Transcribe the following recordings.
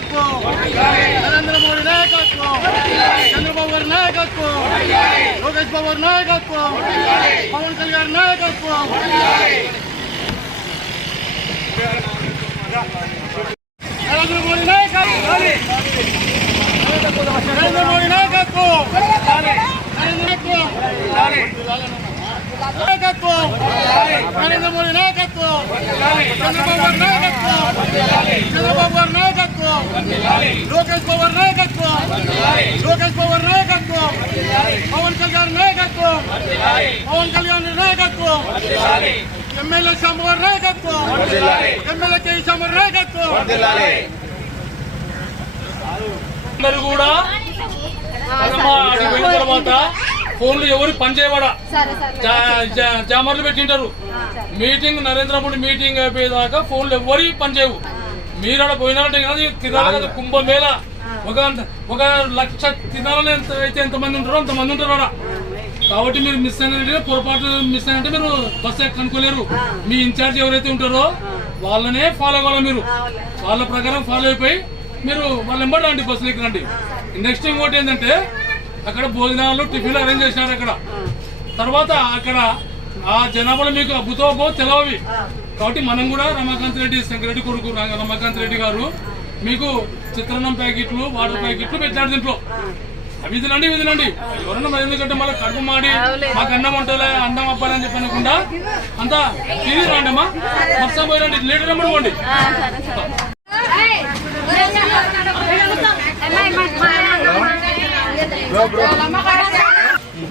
నాయకత్వం. నరేంద్ర మోడీ నాయకత్వం. చంద్రబాబు గారి నాయకత్వం. లోకేష్ బాబు గారి నాయకత్వం. పవన్ కళ్యాణ్ గారి నాయకత్వం. నరేంద్ర మోడీ నాయకత్వం. నరేంద్ర మోడీ నాయకత్వం. నరేంద్ర నాయకత్వం నరేంద్ర మోడీ నాయకత్వం. చంద్రబాబు గారి నాయకత్వం చంద్రబాబు నాయకత్వం లోకేష్ గారి నాయకత్వం లోకేష్ గారి నాయకత్వం పవన్ కళ్యాణ్ నాయకత్వం పవన్ కళ్యాణ్ నాయకత్వం ఎమ్మెల్యే గారి నాయకత్వం ఎమ్మెల్యే కే గారి నాయకత్వం అందరూ కూడా తర్వాత ఫోన్లు ఎవరు సరే జామర్లు పెట్టింటారు. మీటింగ్ నరేంద్ర మోడీ మీటింగ్ అయిపోయేదాకా ఫోన్లు ఎవరి పనిచేయవు మీరు అక్కడ పోయినారంటే కానీ తినాలి కదా కుంభమేళ? ఒక ఒక లక్ష తినాలని ఎంత అయితే ఎంతమంది ఉంటారో అంతమంది ఉంటారు అక్కడ కాబట్టి మీరు మిస్ అయినట్టే పొరపాటు మిస్ అయినట్టే మీరు బస్సు కనుక్కోలేరు మీ ఇన్ఛార్జ్ ఎవరైతే ఉంటారో వాళ్ళనే ఫాలో అవ్వాలి మీరు. వాళ్ళ ప్రకారం ఫాలో అయిపోయి మీరు వాళ్ళు ఎంబడి రండి బస్సులోకి రండి. నెక్స్ట్ ఇంకోటి ఏంటంటే అక్కడ భోజనాలు టిఫిన్లు అరేంజ్ చేసినారు అక్కడ. తర్వాత అక్కడ ఆ జనాభాలో మీకు అబ్బుతో తెలవవి. కాబట్టి మనం కూడా రమాకాంత్ రెడ్డి శంకరెడ్డి కొడుకు రమాకాంత్ రెడ్డి గారు మీకు చిత్రాన్నం ప్యాకెట్లు వాటర్ ప్యాకెట్లు పెట్టాడు దీంట్లో. అవి తినండి ఇవి తినండి. ఎవరన్నా ఎందుకంటే మళ్ళీ కడుపు మాడి మాకు అన్నం ఉంటలే అన్నం అప్పాలని చెప్పి అనకుండా అంతా తిని రండి అమ్మా మొత్తం పోయినండి లీటర్ నెంబర్ పోండి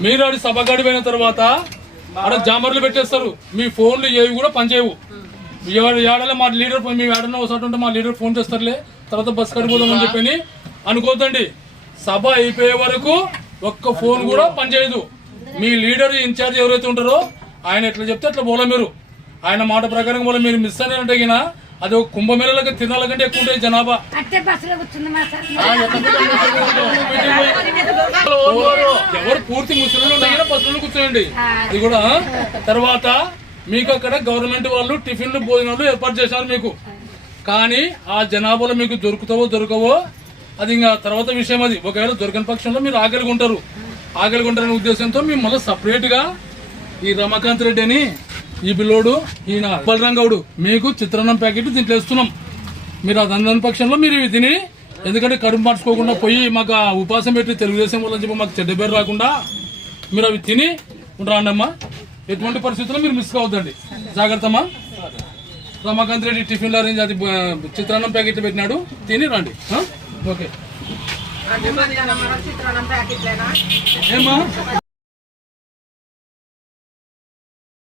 మీరు ఆడి సభ గడిపోయిన తర్వాత ఆడ జామర్లు పెట్టేస్తారు. మీ ఫోన్లు ఏవి కూడా పనిచేయవు. ఎవరు మా లీడర్ మీ ఏడన్నా ఒకసారి ఉంటే మా లీడర్ ఫోన్ చేస్తారులే. తర్వాత బస్ కడిపోదామని చెప్పని అనుకోద్దండి. సభ అయిపోయే వరకు ఒక్క ఫోన్ కూడా పనిచేయదు. మీ లీడర్ ఇన్ఛార్జ్ ఎవరైతే ఉంటారో ఆయన ఎట్లా చెప్తే అట్లా పోలే మీరు. ఆయన మాట ప్రకారం పోలే మీరు. మిస్ అని అది ఒక కుంభమేళలకు తినాల కంటే ఎక్కువ ఉంటుంది జనాభా. ఎవరు పూర్తి ముసలిలో ఉన్నాయో బస్సులో కూర్చోండి. అది కూడా తర్వాత మీకు అక్కడ గవర్నమెంట్ వాళ్ళు టిఫిన్లు భోజనాలు ఏర్పాటు చేశారు మీకు. కానీ ఆ జనాభాలో మీకు దొరుకుతావో దొరకవో అది ఇంకా తర్వాత విషయం అది. ఒకవేళ దొరకని పక్షంలో మీరు ఆకలిగా ఉంటారు. ఆకలిగా ఉంటారనే ఉద్దేశంతో మేము మళ్ళీ సపరేట్గా ఈ రమాకాంత్ రెడ్డి అని ఈ పిల్లోడు ఈయన బలరాం గౌడు మీకు చిత్రాన్నం ప్యాకెట్ దీంట్లో వేస్తున్నాం. మీరు అది అందని పక్షంలో మీరు తిని ఎందుకంటే కడుపు మార్చుకోకుండా పోయి మాకు ఆ ఉపాసం పెట్టి తెలుగుదేశం వల్ల చెప్పి మాకు చెడ్డ పేరు రాకుండా మీరు అవి తిని రాండమ్మా ఎటువంటి పరిస్థితుల్లో మీరు మిస్ కావద్దండి. జాగ్రత్తమ్మా రమాకాంత్ రెడ్డి టిఫిన్ అరేంజ్ అది చిత్రాన్నం ప్యాకెట్ పెట్టినాడు. తిని రండి? ఓకే. ఏమ్మా?